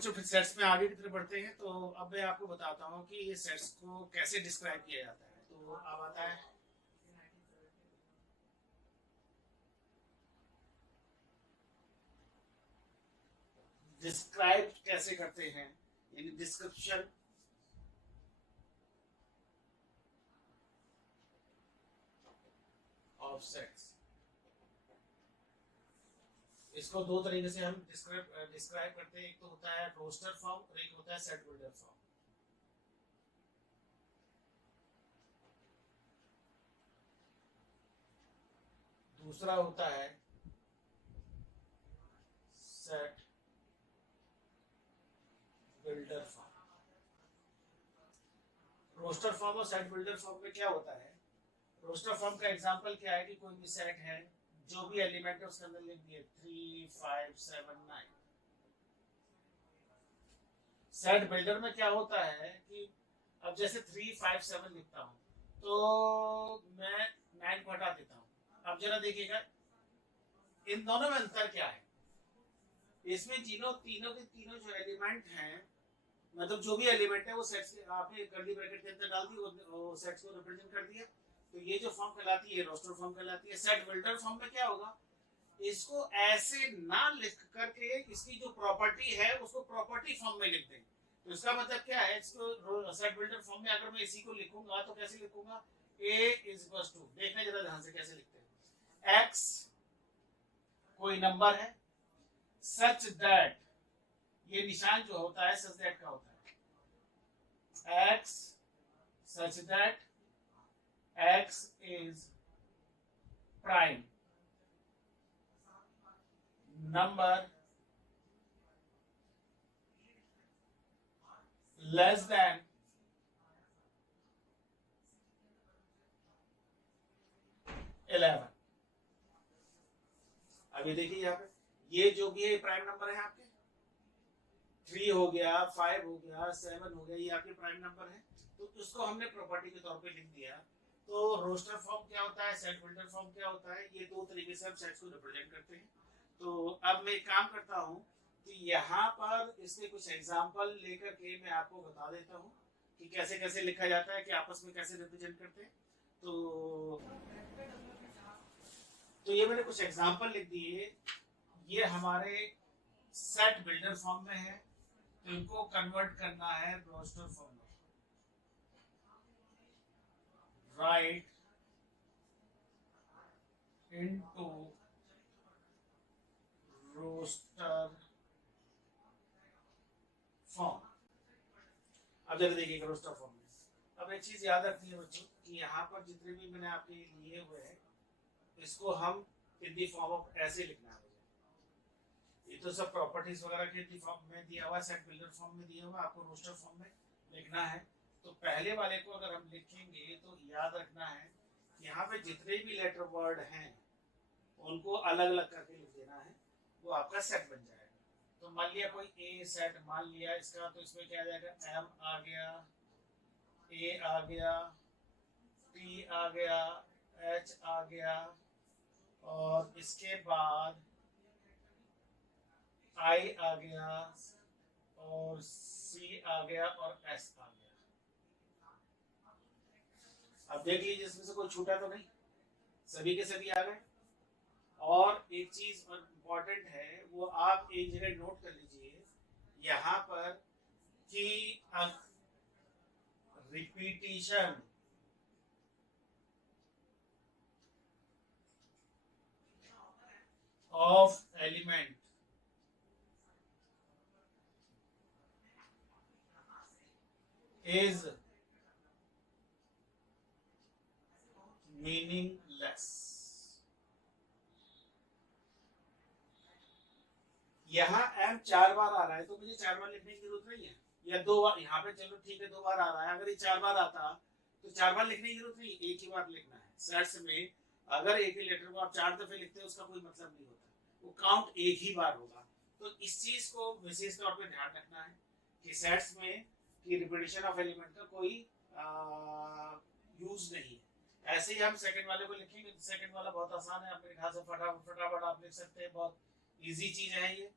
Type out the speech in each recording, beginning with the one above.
बच्चों फिर सेट्स में आगे की तरफ बढ़ते हैं। तो अब मैं आपको बताता हूँ कि ये सेट्स को कैसे डिस्क्राइब किया जाता है। तो अब आता है डिस्क्राइब कैसे करते हैं, यानी डिस्क्रिप्शन ऑफ सेट्स। इसको दो तरीके से हम डिस्क्राइब करते हैं। एक तो होता है रोस्टर फॉर्म और एक होता है सेट बिल्डर फॉर्म। दूसरा होता है set builder form. Roster form और सेट बिल्डर फॉर्म में क्या होता है, रोस्टर फॉर्म का एग्जांपल क्या है कि कोई भी सेट है, जो भी एलिमेंट है उसके अंदर लिख दिए 3 5 7 9। सेट बिल्डर में क्या होता है कि अब जैसे 3 5 7 लिखता हूं तो मैं 9 को हटा देता हूं। अब जरा देखिएगा इन दोनों में अंतर क्या है। इसमें तीनों तीनों के तीनों जो एलिमेंट हैं, मतलब जो भी एलिमेंट है वो सेट्स के आपने कर्ली ब्रैकेट के अंदर डाल दी, वो सेट्स को रिप्रेजेंट कर दिया। तो ये जो फॉर्म कहलाती है रोस्टर फॉर्म कहलाती है। सेट बिल्डर फॉर्म में क्या होगा, इसको ऐसे ना लिख करके इसकी जो प्रॉपर्टी है उसको प्रॉपर्टी फॉर्म में लिख देंगे। तो इसका मतलब क्या है, इसको सेट बिल्डर फॉर्म में अगर मैं इसी को लिखूंगा तो कैसे लिखूंगा, a इज इक्वल्स टू, देखना जरा ध्यान से कैसे लिखते हैं, x कोई नंबर है सच दैट, ये निशान जो होता है सच दैट का होता है, x such that x is prime number less than eleven. अभी देखिए यहाँ पे ये जो भी है प्राइम नंबर है आपके, 3 हो गया 5 हो गया 7 हो गया, ये आपके प्राइम नंबर है। तो उसको हमने प्रॉपर्टी के तौर पे लिख दिया। तो रोस्टर फॉर्म क्या होता है, सेट बिल्डर फॉर्म क्या होता है, ये दो तरीके से हम सेट्स को रिप्रेजेंट करते हैं। तो अब मैं एक काम करता हूँ कि यहाँ पर इसके कुछ एग्जाम्पल लेकर के मैं आपको बता देता हूँ कि कैसे कैसे लिखा जाता है, कि आपस में कैसे रिप्रेजेंट करते हैं। तो ये मैंने कुछ एग्जाम्पल लिख दिए। ये हमारे सेट बिल्डर फॉर्म में है, तो इनको कन्वर्ट करना है रोस्टर फॉर्म में। Right into roster form. अब जरा देखिएगा रोस्टर फॉर्म में। अब एक चीज याद रखनी है बच्चों कि यहाँ पर जितने भी मैंने आपके लिए हुए हैं इसको हम इन दी फॉर्म ऑफ ऐसे लिखना है। ये तो सब प्रॉपर्टीज वगैरह के फॉर्म में दिया हुआ है, सेट बिल्डर फॉर्म में दिया हुआ है, आपको रोस्टर फॉर्म में लिखना है। तो पहले वाले को अगर हम लिखेंगे तो याद रखना है कि यहाँ पे जितने भी लेटर वर्ड हैं उनको अलग अलग करके लिख देना है, वो आपका सेट बन जाएगा। तो मान लिया कोई ए सेट मान लिया इसका, तो इसमें क्या आ जाएगा, एम आ गया, ए आ गया, टी आ गया, एच आ गया, और इसके बाद आई आ गया, और सी आ गया, और एस आ गया। अब देख लीजिए इसमें से कोई छूटा तो नहीं, सभी के सभी आ गए। और एक चीज इंपॉर्टेंट है वो आप एक जगह नोट कर लीजिए यहाँ पर कि repetition of element is meaningless। यहाँ m 4 बार आ रहा है तो मुझे 4 बार लिखने की जरूरत नहीं है, या 2 बार, यहाँ पे चलो ठीक है 2 बार आ रहा है, अगर ये 4 बार आता तो 4 बार लिखने की जरूरत नहीं, एक ही बार लिखना है। सेट्स में अगर एक ही लेटर को आप 4 दफे लिखते हैं उसका कोई मतलब नहीं होता, वो काउंट एक ही बार होगा। तो इस चीज को विशेष तौर पर ध्यान रखना है कि सेट्स में कि रिपीटिशन ऑफ एलिमेंट का कोई यूज नहीं है। ऐसे ही हम सेकंड वाले को लिखेंगे, सेकंड वाला बहुत आसान है, अपने ख्याल से फटाफट आप लिख सकते हैं, बहुत इजी चीज है ये।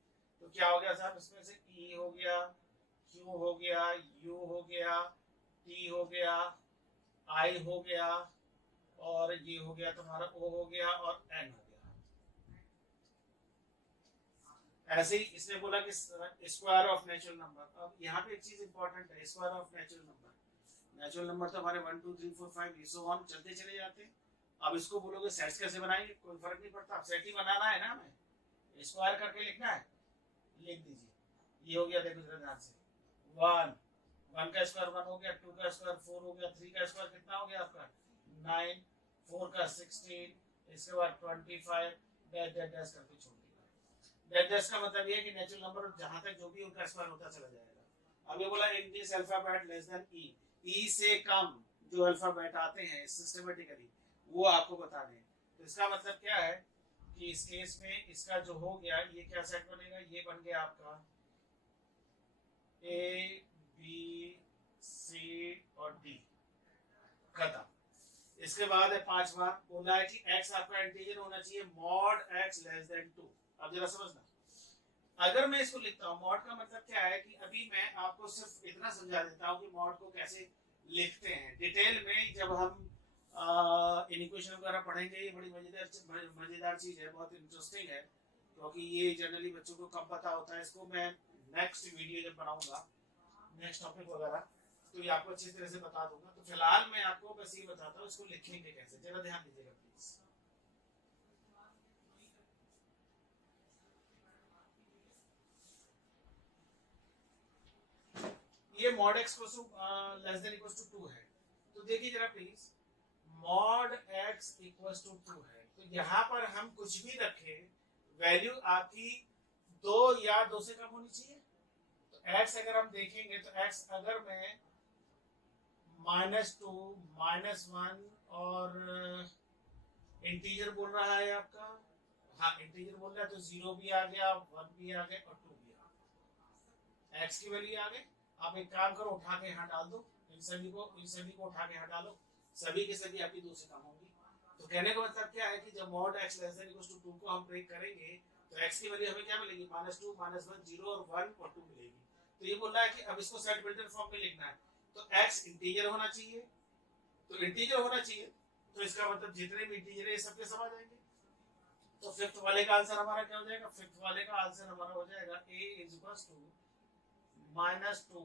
तो क्या हो गया साहब, इसमें से E हो गया, Q हो गया, U हो गया, T हो गया, I हो गया, और ये हो गया तुम्हारा O हो गया, और N हो गया। ऐसे ही इसने बोला कि स्क्वायर ऑफ नेचुरल नंबर। अब यहाँ पे एक चीज इंपॉर्टेंट है, square of natural number. Natural number तो हमारे 1 2 3 4 5 सो ऑन चलते चले जाते हैं। अब इसको बोलोगे सेट्स कैसे बनाएंगे, कोई फर्क नहीं पड़ता, अब सेट ही बनाना है ना, हमें स्क्वायर करके लिखना है, लिख दीजिए। ये हो गया, देखो जरा ध्यान से, 1 1 का स्क्वायर 1 हो गया, 2 का स्क्वायर 4 हो गया, 3 का स्क्वायर कितना हो गया आपका 9, 4 का 16, इसके बाद 25, डैश डैश डैश करके छोड़ दिया। डैश डैश का मतलब ये है कि नेचुरल नंबर जहां तक जो भी उनका स्क्वायर होता चला जाएगा। अब ये बोला in this alphabet less than E से कम जो अल्फाबेट आते हैं सिस्टमेटिकली वो आपको बता दें। तो इसका मतलब क्या है कि इस केस में इसका जो हो गया, ये क्या सेट बनेगा, ये बन गया आपका ए बी सी और डी, खत्म। इसके बाद है 5वां, बोला है कि x आपका इंटीजर होना चाहिए मॉड x लेस देन 2। अब जरा समझना, अगर मैं इसको लिखता हूँ मॉड का मतलब क्या है कि अभी मैं आपको सिर्फ इतना समझा देता हूँ कि मॉड को कैसे लिखते हैं। डिटेल में जब हम इक्वेशन वगैरह पढ़ेंगे, ये बड़ी मजेदार चीज है, बहुत इंटरेस्टिंग है, क्योंकि ये जनरली बच्चों को कम पता होता है। इसको मैं नेक्स्ट वीडियो जब बनाऊंगा, नेक्स्ट टॉपिक वगैरह, तो ये आपको अच्छी तरह से बता दूंगा। तो फिलहाल मैं आपको बस ये बताता हूँ इसको लिखेंगे कैसे, जरा ध्यान दीजिएगा प्लीज। ये mod x less than equal to 2 है, तो देखिए जरा please, mod x equal to 2 है, तो यहाँ पर हम कुछ भी रखें, वैल्यू आपकी 2 या 2 से कम होनी चाहिए। तो x अगर हम देखेंगे तो x अगर मैं -2 -1 और इंटीजर बोल रहा है आपका, हाँ इंटीजर बोल रहा है, तो 0 भी आ गया, 1 भी आ गया और 2 भी आ गया, x की वैल्यू आ गई। आप एक काम करो, उठा के यहाँ डाल दो, इन सभी को उठा के यहाँ डालो, सभी की सभी आपकी 2 से कम होंगी। तो कहने का मतलब क्या है कि जब mod x less than equal to 2 को हम ब्रेक करेंगे तो x की वैल्यू हमें क्या मिलेगी, -2 -1 0 और 1 और 2 मिलेगी। तो ये बोल रहा है कि अब इसको सेट बिल्डर फॉर्म में लिखना है, तो x इंटीजर होना चाहिए, तो इंटीजर होना चाहिए, तो इसका मतलब जितने भी इंटीजर है सबके सब आ जाएंगे। तो फिफ्थ वाले का आंसर हमारा क्या हो जाएगा, फिफ्थ वाले का आंसर हमारा हो जाएगा a इज इक्वल टू -2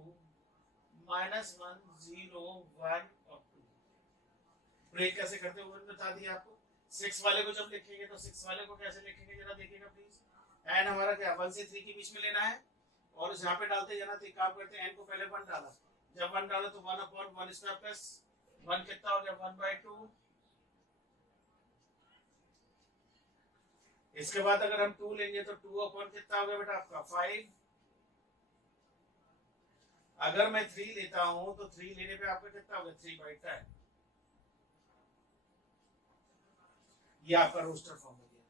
-1 0 1 और 2। ब्रेक कैसे करते हुए बता दिया आपको। 6 वाले को जब लिखेंगे तो 6 वाले को कैसे लिखेंगे जरा देखिएगा प्लीज। n हमारा क्या 1 से 3 के बीच में लेना है, और यहाँ पे डालते जाना। तो एक काम करते हैं, n को पहले 1 डाला, जब 1 डाला तो 1/1 स्क्वायर प्लस 1 कितना हो गया 1/2। इसके बाद अगर हम 2 लेंगे तो 2/1 कितना हो गया बेटा आपका 5। अगर मैं 3 लेता हूं तो 3 लेने पे आपका कितना हो गया 3/10। ये आपका रोस्टर फॉर्म हो गया।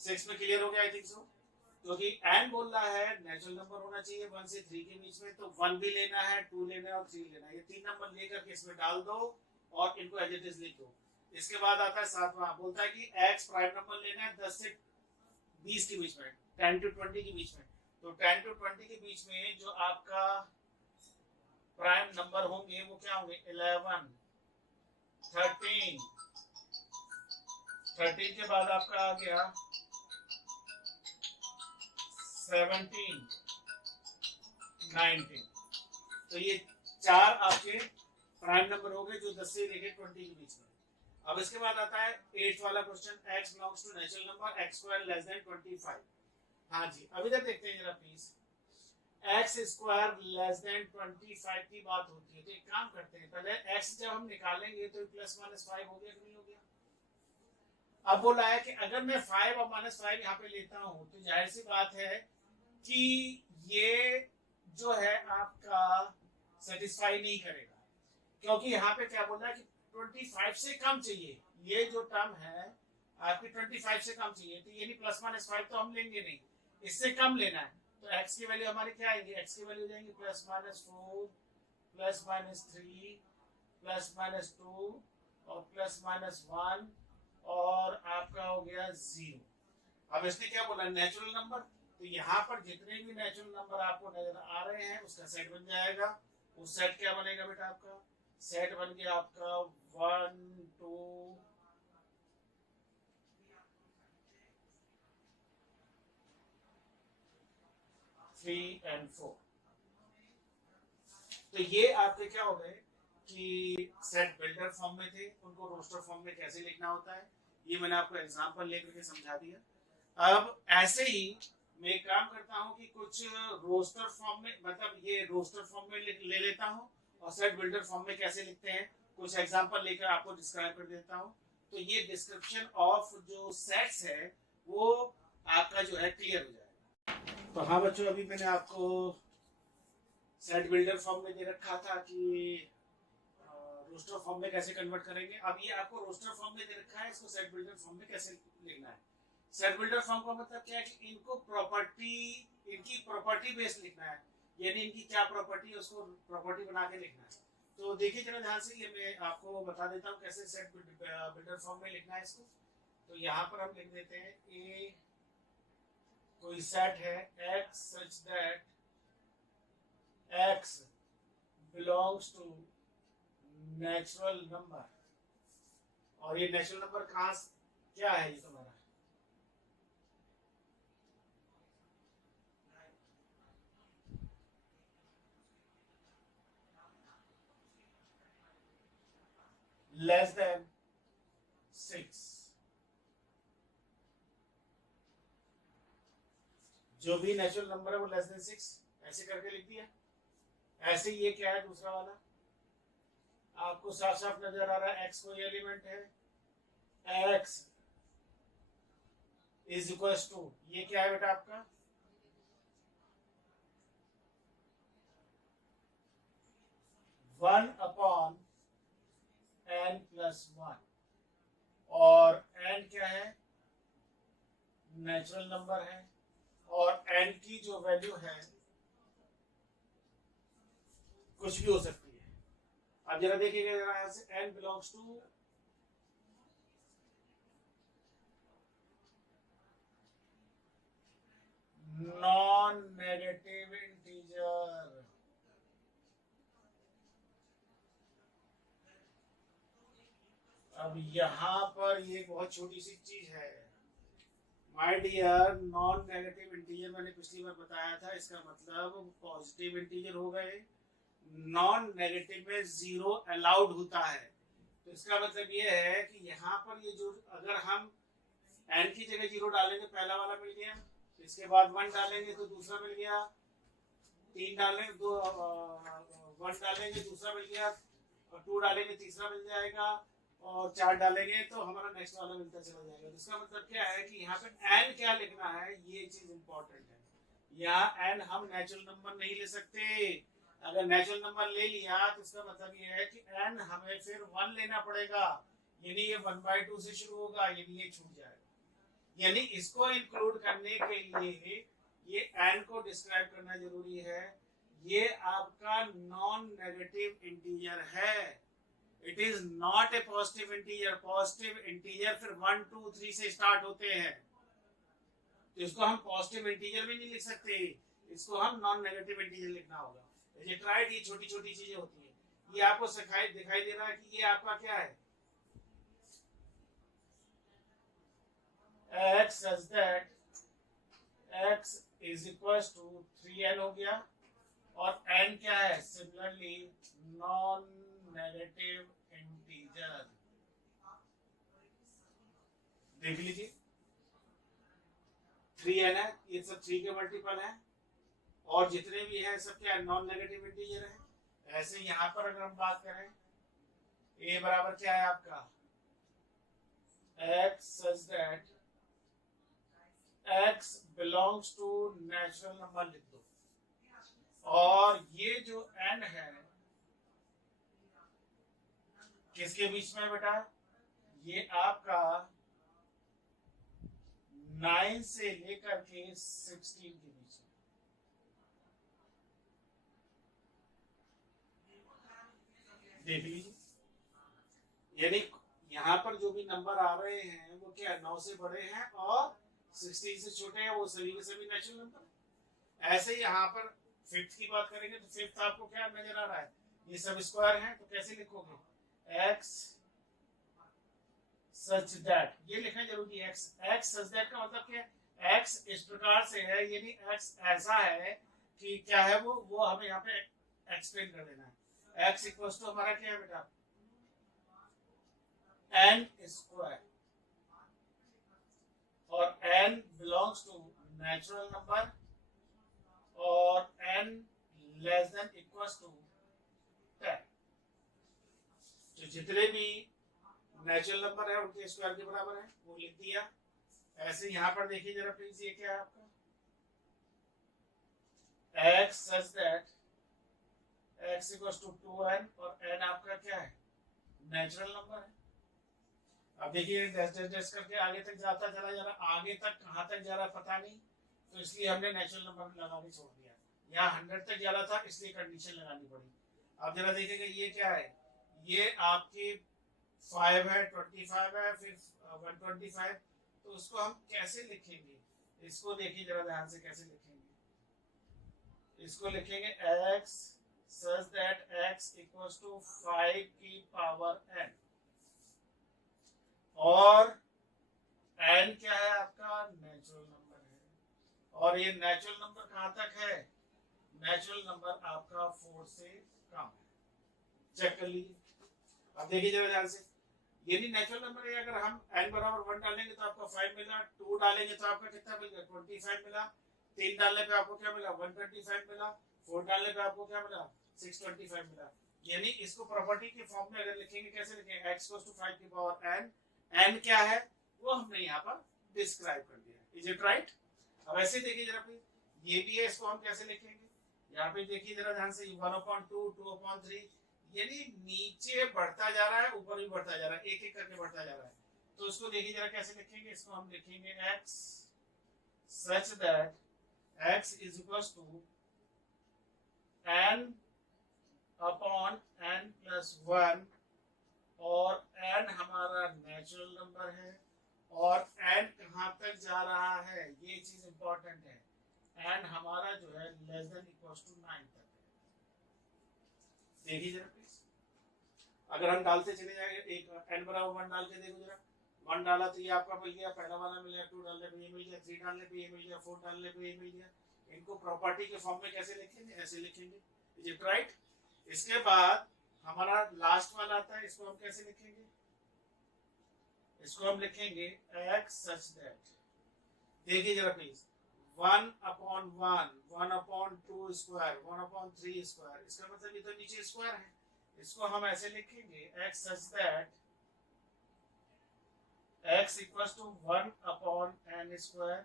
6 में क्लियर हो गया आई थिंक सो, क्योंकि n बोल रहा है नेचुरल नंबर होना चाहिए 1 से 3 के बीच में, तो 1 भी लेना है, 2 लेना है और 3 लेना है। ये 3 नंबर लेकर के इसमें डाल दो और इनको एज इट इज लिख दो। इसके बाद आता है 7वां, बोलता है कि x प्राइम नंबर लेना है 10 से 20 के बीच में, 10 to 20 के बीच में। तो 10 to 20 के बीच में जो आपका प्राइम नंबर होंगे वो क्या होंगे 11 13 13 के बाद आपका आ गया 17 19। तो ये 4 आपके प्राइम नंबर हो गए जो 10 से लेके 20 के बीच में। अब इसके बाद आता है 8th वाला question, x belongs to natural number x square less than 25। हाँ जी, अभी तक देखते हैं जरा please. x square less than 25 की बात होती है, तो एक काम करते हैं, पहले x जब हम निकालेंगे तो प्लस माइनस 5 हो गया कि नहीं हो गया। अब बोला है कि अगर मैं 5 और -5 यहाँ पे लेता हूँ तो जाहिर सी बात है कि ये जो है आपका सेटिस्फाई नहीं करेगा, क्योंकि यहाँ पे क्या बोल रहा है कि 25 से कम चाहिए। ये जो टर्म है आपकी 25 से कम चाहिए, तो ये नहीं प्लस -5 तो हम लेंगे नहीं, इससे कम लेना है। तो x की वैल्यू हमारी क्या आएगी, x की वैल्यू जाएंगी +-4 +-3 +-2 और +-1 और आपका हो गया 0। अब इसने क्या बोला नेचुरल नंबर, तो तो यहाँ पर जितने भी नेचुरल नंबर आपको नजर आ रहे हैं उसका सेट बन जाएगा। उस सेट क्या बनेगा बेटा? आपका सेट बन गया आपका 1 2 3 and 4। तो ये आपके क्या हो गए कि सेट बिल्डर फॉर्म में थे, उनको रोस्टर फॉर्म में कैसे लिखना होता है ये मैंने आपको एग्जांपल लेकर के समझा दिया। अब ऐसे ही मैं एक काम करता हूँ कि कुछ रोस्टर फॉर्म में, मतलब ये रोस्टर फॉर्म में ले लेता हूँ और सेट बिल्डर फॉर्म में कैसे लिखते हैं कुछ एग्जांपल लेकर आपको डिस्क्राइब कर देता हूँ। तो ये डिस्क्रिप्शन ऑफ जो सेट्स है वो आपका जो है क्लियर हो जाएगा। तो हाँ बच्चों, अभी मैंने आपको सेट बिल्डर फॉर्म में दे रखा था कि रोस्टर फॉर्म में कैसे कन्वर्ट करेंगे। अब ये आपको रोस्टर फॉर्म में दे रखा है, इसको सेट बिल्डर फॉर्म में कैसे लिखना है। सेट बिल्डर फॉर्म का मतलब क्या है कि इनको इनकी प्रॉपर्टी बेस्ड लिखना है, यानी इनकी क्या प्रॉपर्टी है उसको प्रॉपर्टी बना के लिखना है। तो देखिए जरा ध्यान से, ये मैं आपको बता देता हूँ कैसे सेट बिल्डर फॉर्म में लिखना है इसको। तो यहाँ पर हम लिख देते हैं ए कोई सेट है x such that x belongs to natural number. और ये नेचुरल नंबर कहाँ क्या है ये तुम्हारा? Less than 6। जो भी नेचुरल नंबर है वो लेस देन 6 ऐसे करके लिख दिया। ऐसे ये क्या है दूसरा वाला, आपको साफ साफ नजर आ रहा है x कोई एलिमेंट है, x इज इक्वल टू, ये क्या है बेटा आपका 1/n + 1। और n क्या है? नेचुरल नंबर है, और n की जो वैल्यू है कुछ भी हो सकती है। अब जरा देखिएगा जरा यहाँ से, n belongs to non negative integer. अब यहाँ पर ये बहुत छोटी सी चीज है my dear, non negative integer मैंने पिछली बार बताया था, इसका मतलब पॉजिटिव इंटीजर हो गए। नॉन नेगेटिव में जीरो अलाउड होता है। तो इसका मतलब ये है कि यहाँ पर ये जो, अगर हम n की जगह जीरो डालेंगे पहला वाला मिल गया, इसके बाद 1 डालेंगे तो दूसरा मिल गया, 3 डालेंगे दो 1 डालेंगे दूसरा मिल गया, और 2 डालेंगे तीसरा मिल जाएगा, और 4 डालेंगे तो हमारा नेक्स्ट वाला मिलता चला जाएगा। तो इसका मतलब क्या है कि यहाँ पे n क्या लिखना है, ये चीज इंपॉर्टेंट है। यहाँ n हम नेचुरल नंबर नहीं ले सकते। अगर नेचुरल नंबर ले लिया तो इसका मतलब ये है कि n हमें फिर 1 लेना पड़ेगा, यानी ये 1/2 से शुरू होगा, यानी ये छूट जाएगा। यानी इसको इंक्लूड करने के लिए ये n को डिस्क्राइब करना जरूरी है। ये आपका नॉन नेगेटिव इंटीजर है, it is not a positive integer. Positive integer फिर 1 2 3 से स्टार्ट होते हैं, तो इसको हम पॉजिटिव इंटीजर भी नहीं लिख सकते, इसको हम नॉन नेगेटिव इंटीजर लिखना होगा। ये ट्राइड, ये छोटी छोटी चीजें होती है। ये आपको दिखाई दे रहा है कि ये आपका क्या है, x such that x is equals to 3n हो गया, और n क्या है? Similarly non negative integer. देख लीजिए 3n है, ये सब 3 के मल्टीपल है, और जितने भी हैं सब क्या नॉन नेगेटिव इंटीजर है। ऐसे यहाँ पर अगर हम बात करें, a बराबर क्या है आपका x such that x belongs to natural number लिख दो, और ये जो n है किसके बीच में बेटा? ये आपका 9 से लेकर के 16 के बीच में। देख लीजिए, यानी यहाँ पर जो भी नंबर आ रहे हैं वो क्या 9 से बड़े हैं और 16 से छोटे हैं वो सभी के सभी नेचुरल नंबर। ऐसे ही यहाँ पर फिफ्थ की बात करेंगे तो फिफ्थ आपको क्या नजर आ रहा है, ये सब स्क्वायर है, तो कैसे लिखोगे, x सच दैट, ये लिखना जरूरी है। x सच दैट का मतलब क्या है, x इस प्रकार से है, यानी x ऐसा है कि क्या है वो हमें यहाँ पे एक्सप्लेन कर देना है। x इक्वल्स टू हमारा क्या है बेटा, n स्क्वायर, और n belongs to natural number, और n less than equals to 10। तो जितने भी नेचुरल नंबर है उनके स्क्वायर के बराबर है, वो लिख दिया। ऐसे यहाँ पर देखिए जरा प्लीज, ये क्या है आपका, x such that x equals to 2n, और n आपका क्या है, नेचुरल नंबर है। अब देखिए डैश डैश डैश करके आगे तक जाता चला जा रहा, आगे तक कहाँ तक जा रहा पता नहीं, तो इसलिए हमने नेचुरल नंबर लगाने छोड़ दिया। यहाँ 100 तक जा रहा था इसलिए कंडीशन लगानी पड़ी। अब जरा देखिएगा ये क्या है, ये आपके 5 है, 25 है, फिर 125, तो उसको हम कैसे लिखेंगे, इसको देखिए जरा ध्यान से कैसे लिखेंगे। इसको लिखेंगे x such that x equals to 5 की पावर n, और n क्या है आपका, नेचुरल नंबर है, और ये नेचुरल नंबर कहाँ तक है, नेचुरल नंबर आपका 4 से कम है। चेक कर लीजिए। अब देखिए जरा ध्यान से, यदि नेचुरल नंबर है, अगर हम n बराबर 1 डालेंगे तो आपको 5 मिला, 2 डालेंगे तो आपका कितना मिल गया, 25 मिला, 3 डालने पे आपको क्या मिला, 125 मिला, 4 डालने पे आपको क्या मिला, 625 मिला। यानी इसको प्रॉपर्टी के फॉर्म में अगर लिखेंगे, कैसे लिखेंगे, x goes to 5 की पावर n, n क्या है वो हमने यहाँ पर डिस्क्राइब कर दिया। Is it right? अब ऐसे देखिए जरा प्लीज, ये भी है, इसको हम कैसे लिखेंगे, यहाँ पे देखिए जरा ध्यान से, 1/2, 2/3, यानी नीचे बढ़ता जा रहा है, ऊपर भी बढ़ता जा रहा है, एक एक करके बढ़ता जा रहा है। तो इसको देखिए जरा कैसे लिखेंगे, इसको हम लिखेंगे x such that x is equals to n upon n plus 1, और n हमारा नेचुरल नंबर है, और n कहाँ तक जा रहा है, ये चीज इंपॉर्टेंट है, n हमारा जो है लेस देन इक्वल्स टू 9 तक है। देखिए जरा प्लीज, अगर हम डालते चले जाएंगे, एक n बराबर 1 डाल के देखो जरा, 1 डाला तो ये आपका मिल गया, पहला वाला मिल गया, 2 डालने पे ये मिल गया, 3 डालने पे ये मिल गया, 4 डालने पे ये मिल गया। इनको प्रॉपर्टी के फॉर्म में कैसे लिखेंगे, ऐसे लिखेंगे। Is it right? इसके बाद हमारा लास्ट वाला आता है, इसको हम कैसे लिखेंगे, इसको हम लिखेंगे x such that, देखिए जरा प्लीज, 1/1, 1/2 स्क्वायर, 1/3 स्क्वायर, इसका मतलब ये तो नीचे स्क्वायर है, इसको हम ऐसे लिखेंगे x such that x equals to 1/n square,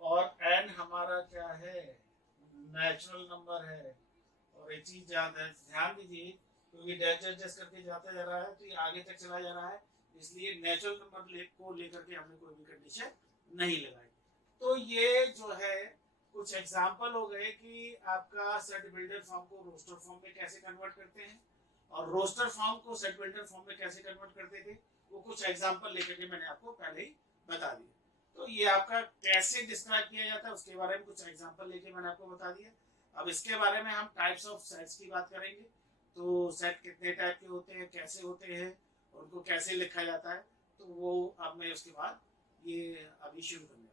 और n हमारा क्या है, नेचुरल नंबर है। और एक चीज ध्यान दीजिए, क्योंकि डैश डैश डैश करके जाता जा रहा है तो ये आगे तक चला जा रहा है, इसलिए नेचुरल नंबर को लेकर के हमने कोई भी कंडीशन नहीं लगाई। तो ये जो है कुछ एग्जांपल हो गए कि आपका सेट बिल्डर फॉर्म को रोस्टर फॉर्म में कैसे कन्वर्ट करते हैं, और रोस्टर फॉर्म को सेट बिल्डर फॉर्म में कैसे कन्वर्ट करते थे, वो कुछ एग्जांपल लेकर के मैंने आपको पहले ही बता दिया। तो ये आपका कैसे डिस्क्राइब किया जाता है उसके बारे में कुछ एग्जांपल लेके मैंने आपको बता दिया। अब इसके बारे में हम टाइप्स ऑफ सेट्स की बात करेंगे, तो सेट कितने टाइप के होते हैं, कैसे होते हैं, उनको कैसे लिखा जाता है, तो वो अब मैं उसके बाद ये अभी शुरू करूँगा।